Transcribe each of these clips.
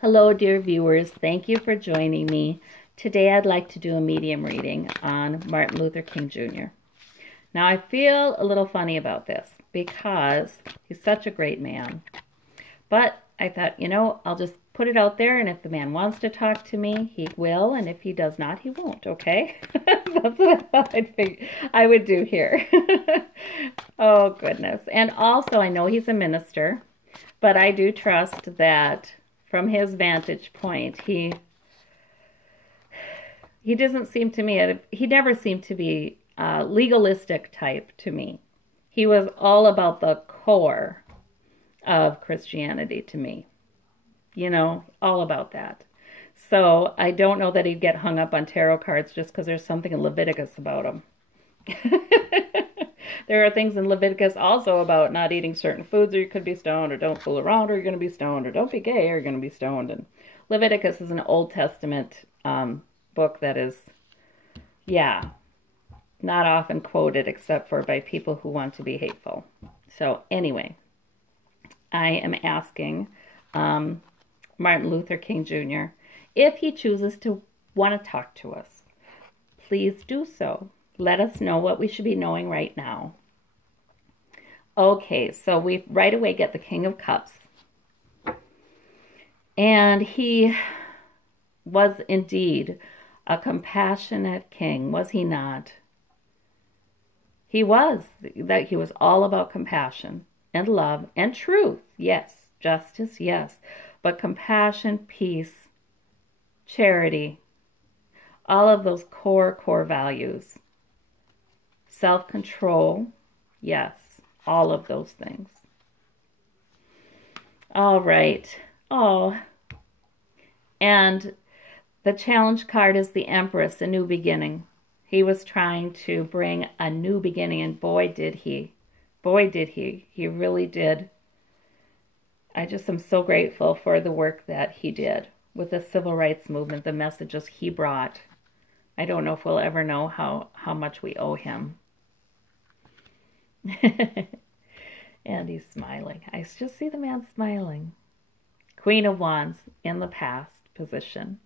Hello, dear viewers. Thank you for joining me. Today I'd like to do a medium reading on Martin Luther King Jr. Now, I feel a little funny about this because he's such a great man. But I thought, I'll just put it out there, and if the man wants to talk to me, he will, and if he does not, he won't, okay? That's what I thought I would do here. Oh, goodness. And also, I know he's a minister, but I do trust that from his vantage point, he doesn't seem to me, he never seemed to be a legalistic type to me. He was all about the core of Christianity to me, all about that. So I don't know that he'd get hung up on tarot cards just because there's something in Leviticus about him. There are things in Leviticus also about not eating certain foods or you could be stoned, or don't fool around or you're going to be stoned, or don't be gay or you're going to be stoned. And Leviticus is an Old Testament book that is, not often quoted except for by people who want to be hateful. So anyway, I am asking Martin Luther King Jr. if he chooses to want to talk to us. Please do so. Let us know what we should be knowing right now. Okay, so we right away get the King of Cups. And he was indeed a compassionate king, was he not? He was. That he was all about compassion and love and truth, yes. Justice, yes. But compassion, peace, charity, all of those core values. Self-control, yes, all of those things. All right. Oh, and the challenge card is the Empress, a new beginning. He was trying to bring a new beginning, and boy, did he. Boy, did he. He really did. I just am so grateful for the work that he did with the civil rights movement, the messages he brought. I don't know if we'll ever know how much we owe him. And he's smiling. I just see the man smiling. Queen of Wands in the past position.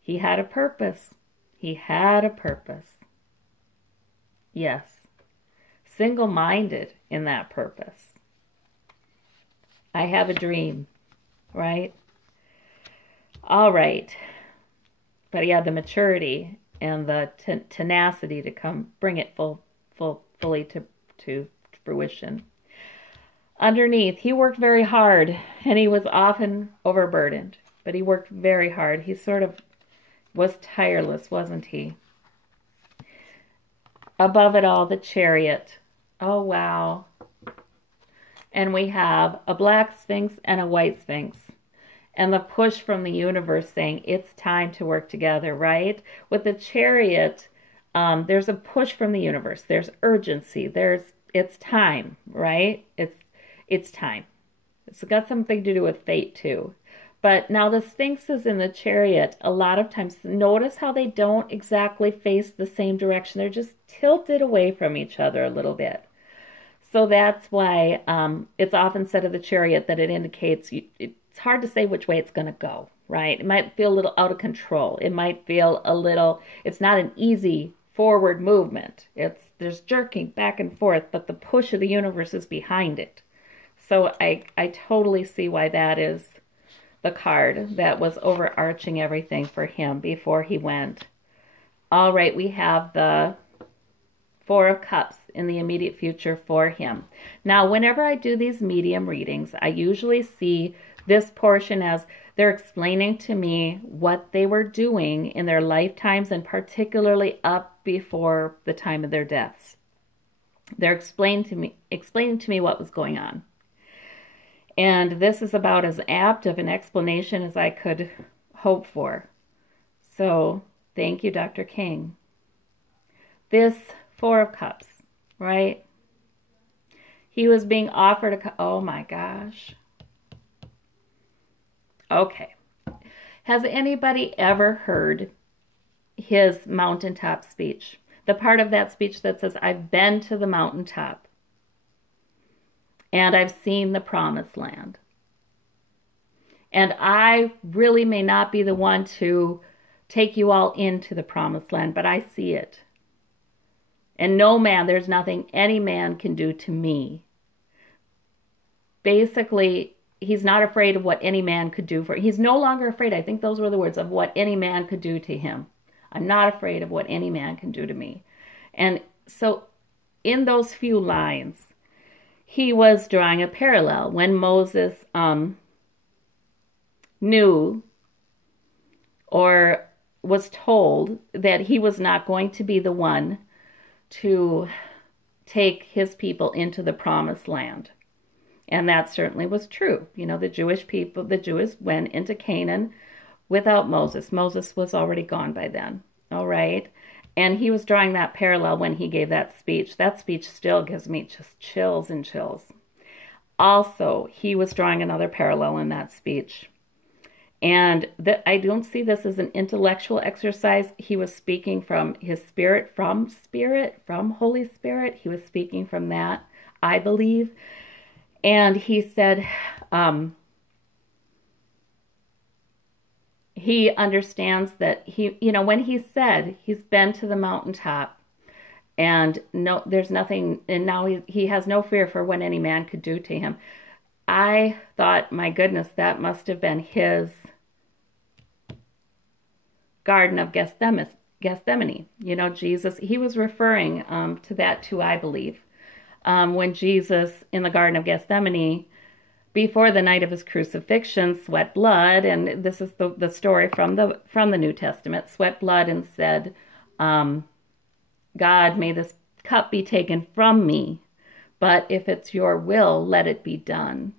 He had a purpose. He had a purpose. Yes. Single-minded in that purpose. I have a dream, right? All right. But he had the maturity and the tenacity to bring it fully to fruition. Underneath, he worked very hard, and he was often overburdened, but he worked very hard. He sort of was tireless, wasn't he? Above it all, the Chariot. Oh, wow. And we have a black Sphinx and a white Sphinx. And the push from the universe saying, it's time to work together, right? With the Chariot, there's a push from the universe. There's urgency. It's time, right? It's time. It's got something to do with fate too. But now the Sphinxes in the Chariot, a lot of times, notice how they don't exactly face the same direction. They're just tilted away from each other a little bit. So that's why it's often said of the Chariot that it indicates it's hard to say which way it's going to go, right? It might feel a little out of control. It might feel it's not an easy forward movement. There's jerking back and forth, but the push of the universe is behind it. So I totally see why that is the card that was overarching everything for him before he went. All right, we have the Four of Cups in the immediate future for him. Now, whenever I do these medium readings, I usually see this portion as they're explaining to me what they were doing in their lifetimes, and particularly up before the time of their deaths. They're explaining to me what was going on. And this is about as apt of an explanation as I could hope for. So, thank you, Dr. King. This Four of Cups, right? He was being offered oh my gosh. Okay. Has anybody ever heard his mountaintop speech? The part of that speech that says, I've been to the mountaintop. and I've seen the promised land. And I really may not be the one to take you all into the promised land, but I see it. And no man, there's nothing any man can do to me. Basically, he's not afraid of what any man could do for him. He's no longer afraid, I think those were the words, of what any man could do to him. I'm not afraid of what any man can do to me. And so in those few lines, he was drawing a parallel. When Moses knew or was told that he was not going to be the one to take his people into the promised land. And that certainly was true. You know, the Jewish people, the Jews went into Canaan without Moses. Moses was already gone by then. All right. And he was drawing that parallel when he gave that speech. That speech still gives me just chills and chills. Also, he was drawing another parallel in that speech. And I don't see this as an intellectual exercise. He was speaking from his spirit, from Holy Spirit. He was speaking from that, I believe. And he said, he understands that when he said he's been to the mountaintop and no, there's nothing, and now he has no fear for what any man could do to him. I thought, my goodness, that must have been his Garden of Gethsemane. You know, Jesus, he was referring to that too, I believe. When Jesus in the Garden of Gethsemane, before the night of his crucifixion, sweat blood, and this is the story from the New Testament, sweat blood and said, God, may this cup be taken from me, but if it's your will, let it be done.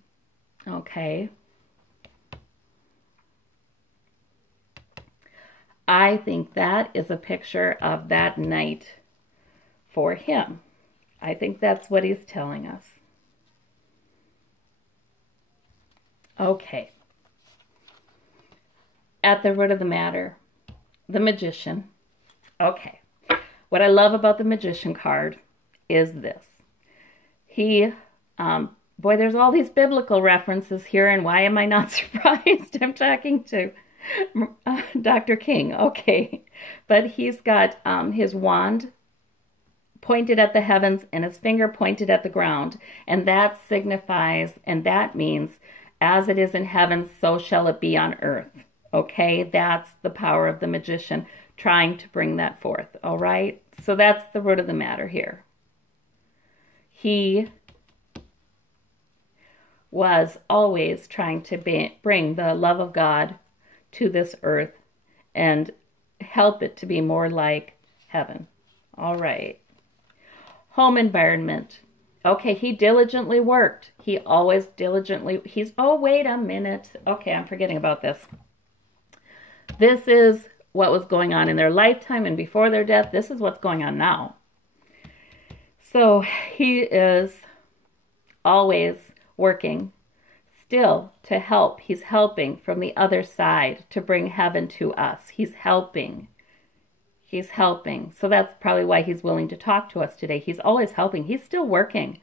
Okay. I think that is a picture of that night for him. I think that's what he's telling us. Okay. At the root of the matter, the magician. Okay. What I love about the magician card is this. Boy, there's all these biblical references here, and why am I not surprised? I'm talking to Dr. King. Okay. But he's got his wand pointed at the heavens and his finger pointed at the ground. And that signifies, and that means, as it is in heaven, so shall it be on earth. Okay, that's the power of the magician trying to bring that forth. All right, so that's the root of the matter here. He was always trying to bring the love of God to this earth and help it to be more like heaven. All right. Home environment. Okay, he diligently worked. He always diligently, oh, wait a minute. Okay, I'm forgetting about this. This is what was going on in their lifetime and before their death. This is what's going on now. So he is always working still to help. He's helping from the other side to bring heaven to us. He's helping. He's helping. So that's probably why he's willing to talk to us today. He's always helping. He's still working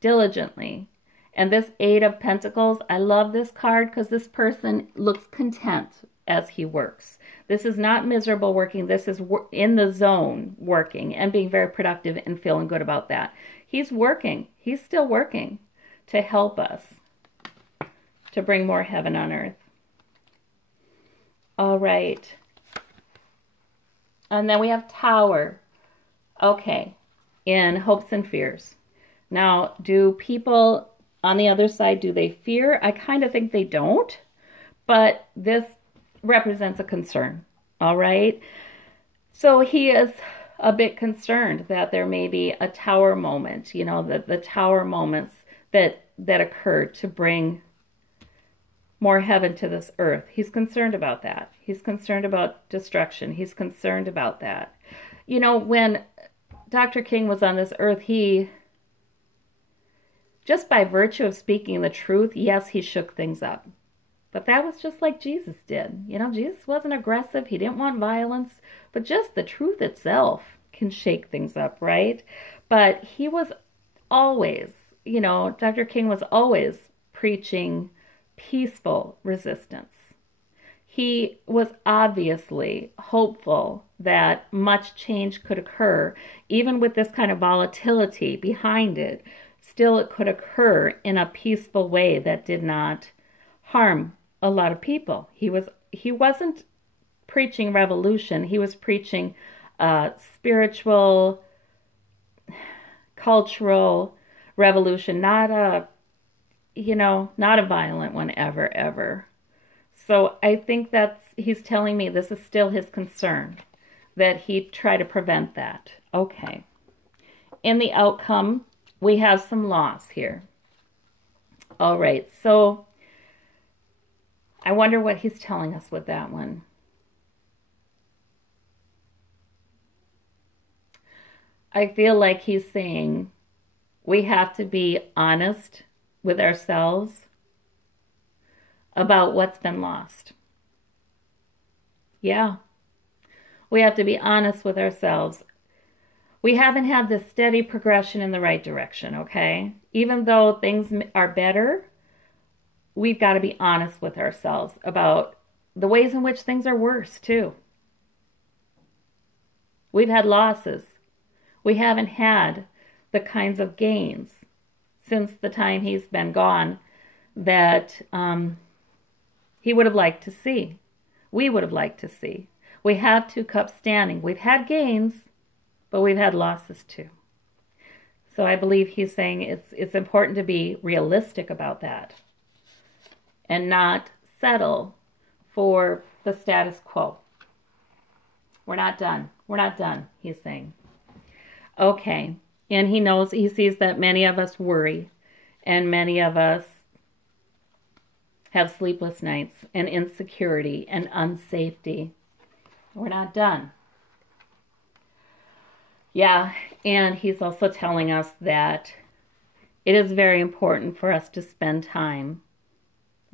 diligently. And this Eight of Pentacles, I love this card because this person looks content as he works. This is not miserable working. This is in the zone working and being very productive and feeling good about that. He's working. He's still working to help us to bring more heaven on earth. All right. And then we have Tower. Okay. In Hopes and Fears. Now, do people on the other side, do they fear? I kind of think they don't. But this represents a concern. All right. So he is a bit concerned that there may be a tower moment, you know, the tower moments that occur to bring more heaven to this earth. He's concerned about that. He's concerned about destruction. He's concerned about that. You know, when Dr. King was on this earth, he, just by virtue of speaking the truth, yes, he shook things up. But that was just like Jesus did. You know, Jesus wasn't aggressive. He didn't want violence. But just the truth itself can shake things up, right? But he was always, you know, Dr. King was always preaching peaceful resistance. He was obviously hopeful that much change could occur, even with this kind of volatility behind it. Still, it could occur in a peaceful way that did not harm a lot of people. He wasn't preaching revolution. He was preaching spiritual, cultural revolution, not a violent one ever. So I think he's telling me this is still his concern, that he'd try to prevent that. Okay. In the outcome, we have some loss here. All right, so I wonder what he's telling us with that one. I feel like he's saying we have to be honest with ourselves about what's been lost. Yeah. We have to be honest with ourselves. We haven't had this steady progression in the right direction, okay? Even though things are better, we've got to be honest with ourselves about the ways in which things are worse, too. We've had losses. We haven't had the kinds of gains since the time he's been gone that he would have liked to see. We would have liked to see. We have 2 cups standing. We've had gains, but we've had losses too. So I believe he's saying it's important to be realistic about that and not settle for the status quo. We're not done. We're not done, he's saying. Okay. And he sees that many of us worry and many of us have sleepless nights and insecurity and unsafety. We're not done. Yeah, and he's also telling us that it is very important for us to spend time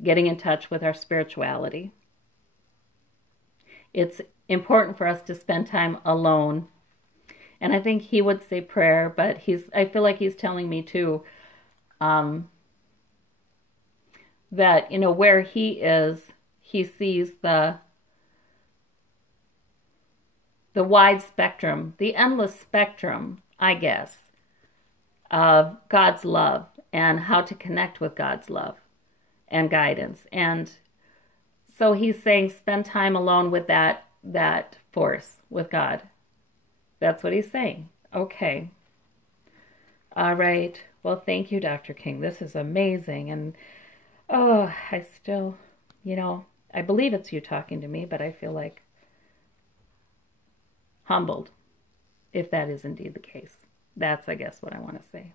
getting in touch with our spirituality. It's important for us to spend time alone. And I think he would say prayer, but I feel like he's telling me too, that, where he is, he sees the wide spectrum, the endless spectrum, I guess, of God's love and how to connect with God's love and guidance. And so he's saying spend time alone with that force, with God. That's what he's saying. Okay. All right. Well, thank you, Dr. King. This is amazing. And, I still, I believe it's you talking to me, but I feel like humbled, if that is indeed the case. That's, I guess, what I want to say.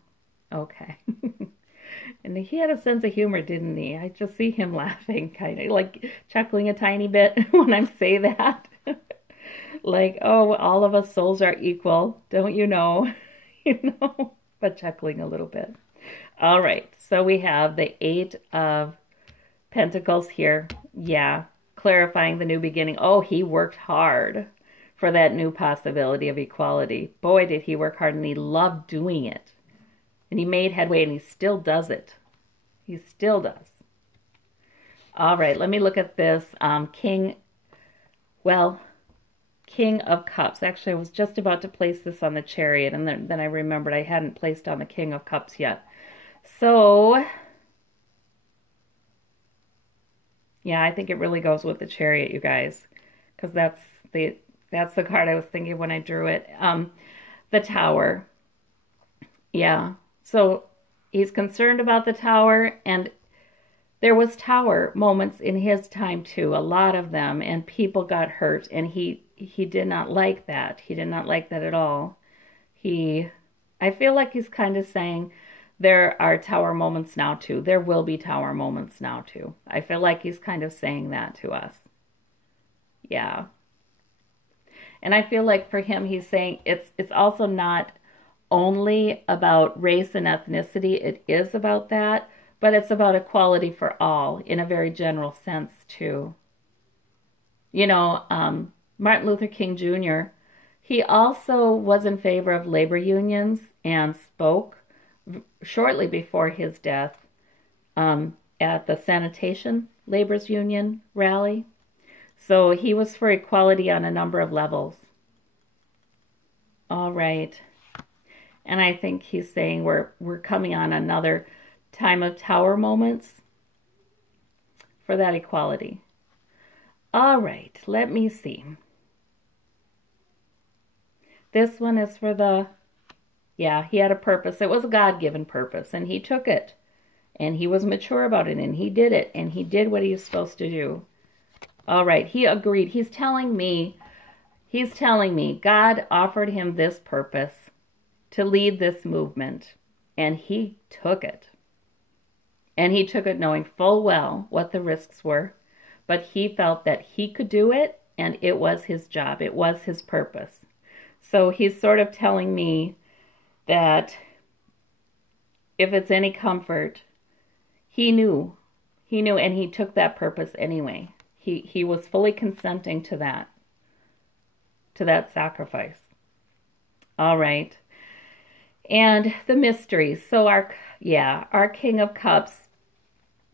Okay. And he had a sense of humor, didn't he? I just see him laughing, kind of like chuckling a tiny bit when I say that. Like, oh, all of us souls are equal, don't you know? But chuckling a little bit. All right, so we have the 8 of Pentacles here. Yeah, clarifying the new beginning. Oh, he worked hard for that new possibility of equality. Boy, did he work hard, and he loved doing it. And he made headway, and he still does it. He still does. All right, let me look at this King of Cups. Actually, I was just about to place this on the Chariot, and then I remembered I hadn't placed on the King of Cups yet. So, yeah, I think it really goes with the Chariot, you guys, because that's the card I was thinking when I drew it. The Tower. Yeah, so he's concerned about the Tower, and there was Tower moments in his time too, a lot of them, and people got hurt, and he did not like that. He did not like that at all. I feel like he's kind of saying there are Tower moments now too. There will be Tower moments now too. I feel like he's kind of saying that to us. Yeah. And I feel like for him, he's saying it's also not only about race and ethnicity. It is about that, but it's about equality for all in a very general sense too. Martin Luther King Jr., he also was in favor of labor unions and spoke shortly before his death at at the Sanitation Laborers Union rally. So he was for equality on a number of levels. All right. And I think he's saying we're coming on another time of tower moments for that equality. All right, let me see. This one is for the, yeah, he had a purpose. It was a God-given purpose, and he took it. And he was mature about it, and he did it, and he did what he was supposed to do. All right, he agreed. He's telling me God offered him this purpose to lead this movement, and he took it. And he took it knowing full well what the risks were, but he felt that he could do it, and it was his job. It was his purpose. So he's sort of telling me that if it's any comfort, he knew, and he took that purpose anyway. He was fully consenting to that sacrifice. All right. And the mysteries. So our King of Cups,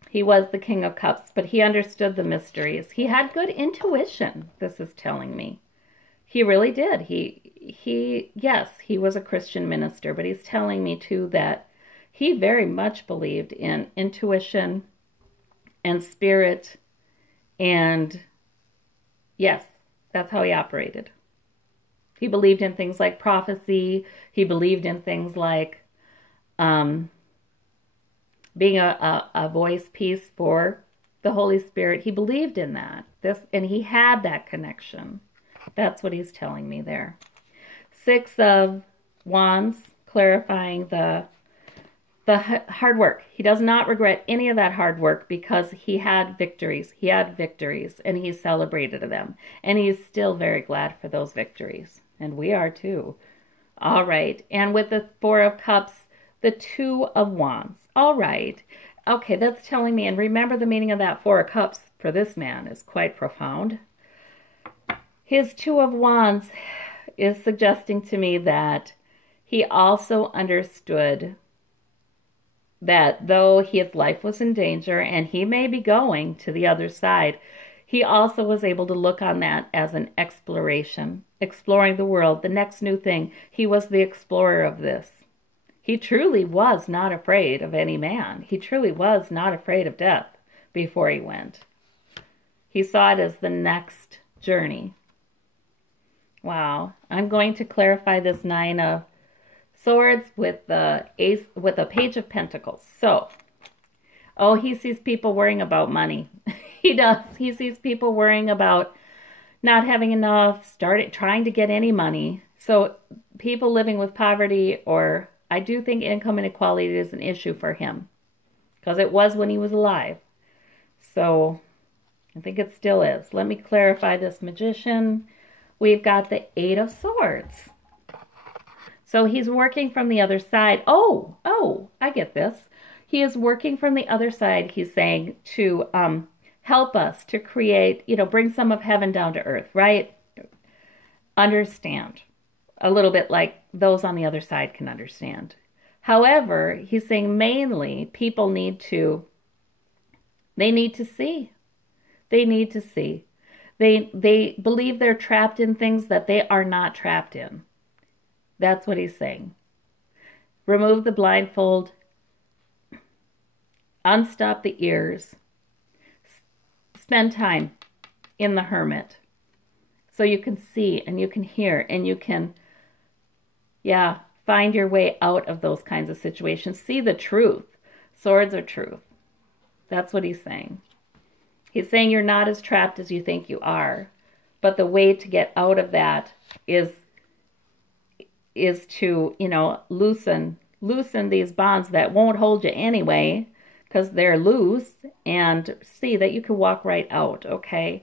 he was the King of Cups, but he understood the mysteries. He had good intuition, this is telling me. He really did. Yes, he was a Christian minister, but he's telling me too that he very much believed in intuition and spirit, and yes, that's how he operated. He believed in things like prophecy. He believed in things like being a voice piece for the Holy Spirit. He believed in that. And he had that connection. That's what he's telling me there. 6 of Wands, clarifying the hard work. He does not regret any of that hard work because he had victories. He had victories, and he celebrated them. And he's still very glad for those victories. And we are too. All right. And with the 4 of Cups, the 2 of Wands. All right. Okay, that's telling me, and remember the meaning of that 4 of Cups for this man is quite profound. His 2 of Wands is suggesting to me that he also understood that though his life was in danger and he may be going to the other side, he also was able to look on that as an exploration, exploring the world, the next new thing. He was the explorer of this. He truly was not afraid of any man. He truly was not afraid of death before he went. He saw it as the next journey. Wow. I'm going to clarify this 9 of Swords with the Ace, with a Page of Pentacles. So, he sees people worrying about money. He does. He sees people worrying about not having enough, trying to get any money. So people living with poverty, or I do think income inequality is an issue for him because it was when he was alive. So I think it still is. Let me clarify this Magician. We've got the 8 of Swords. So he's working from the other side. Oh, I get this. He is working from the other side, he's saying, to help us to create, bring some of heaven down to earth, right? Understand. A little bit like those on the other side can understand. However, he's saying mainly people need to see. They need to see. They believe they're trapped in things that they are not trapped in. That's what he's saying. Remove the blindfold. Unstop the ears. Spend time in the hermit so you can see and you can hear and you can, find your way out of those kinds of situations. See the truth. Swords are truth. That's what he's saying. He's saying you're not as trapped as you think you are, but the way to get out of that is to, loosen these bonds that won't hold you anyway, because they're loose, and see that you can walk right out, okay?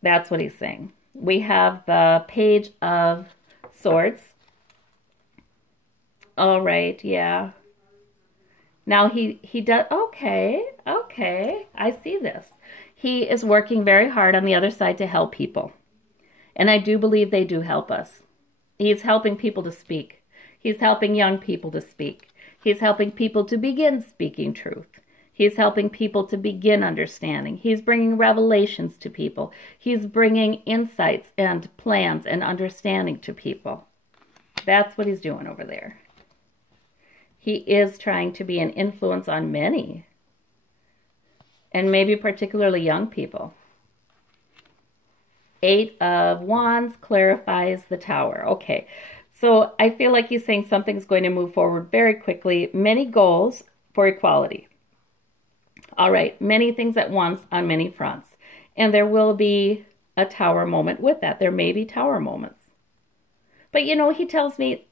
That's what he's saying. We have the Page of Swords. All right, yeah. Now he does, okay, I see this. He is working very hard on the other side to help people. And I do believe they do help us. He's helping people to speak. He's helping young people to speak. He's helping people to begin speaking truth. He's helping people to begin understanding. He's bringing revelations to people. He's bringing insights and plans and understanding to people. That's what he's doing over there. He is trying to be an influence on many, and maybe particularly young people. 8 of Wands clarifies the Tower. Okay, so I feel like he's saying something's going to move forward very quickly. Many goals for equality. All right, many things at once on many fronts. And there will be a Tower moment with that. There may be Tower moments. But, you know, he tells me,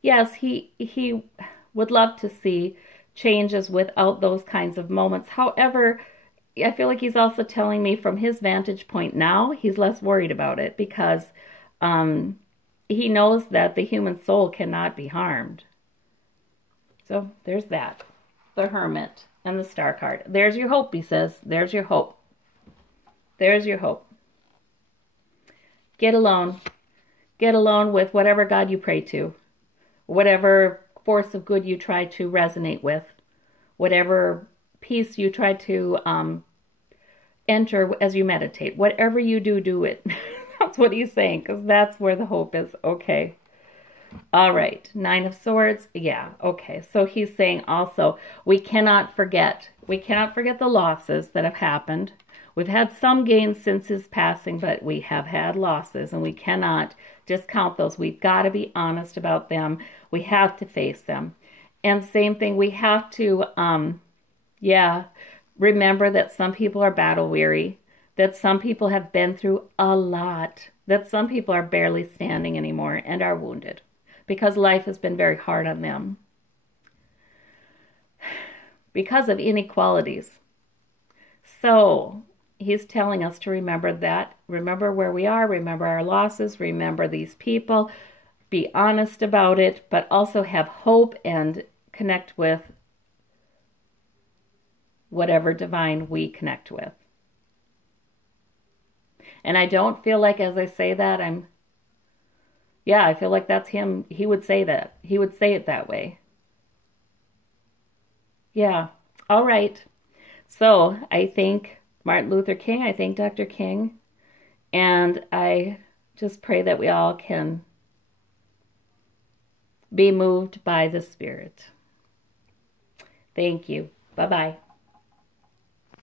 yes, he would love to see changes without those kinds of moments. However, I feel like he's also telling me from his vantage point now, he's less worried about it because he knows that the human soul cannot be harmed. So there's that. The Hermit and the Star card. There's your hope, he says. There's your hope. There's your hope. Get alone. Get alone with whatever God you pray to. Whatever force of good you try to resonate with. Whatever peace you try to enter as you meditate. Whatever you do, do it. That's what he's saying, because that's where the hope is. Okay. All right. 9 of Swords. Yeah. Okay. So he's saying also, we cannot forget. We cannot forget the losses that have happened. We've had some gains since his passing, but we have had losses, and we cannot discount those. We've got to be honest about them. We have to face them. And same thing, we have to, remember that some people are battle weary, that some people have been through a lot, that some people are barely standing anymore and are wounded because life has been very hard on them because of inequalities. So he's telling us to remember that, remember where we are, remember our losses, remember these people, be honest about it, but also have hope and connect with whatever divine we connect with. And I don't feel like as I say that, I feel like that's him. He would say that. He would say it that way. Yeah. All right. So I thank Martin Luther King. I thank Dr. King. And I just pray that we all can be moved by the Spirit. Thank you. Bye-bye.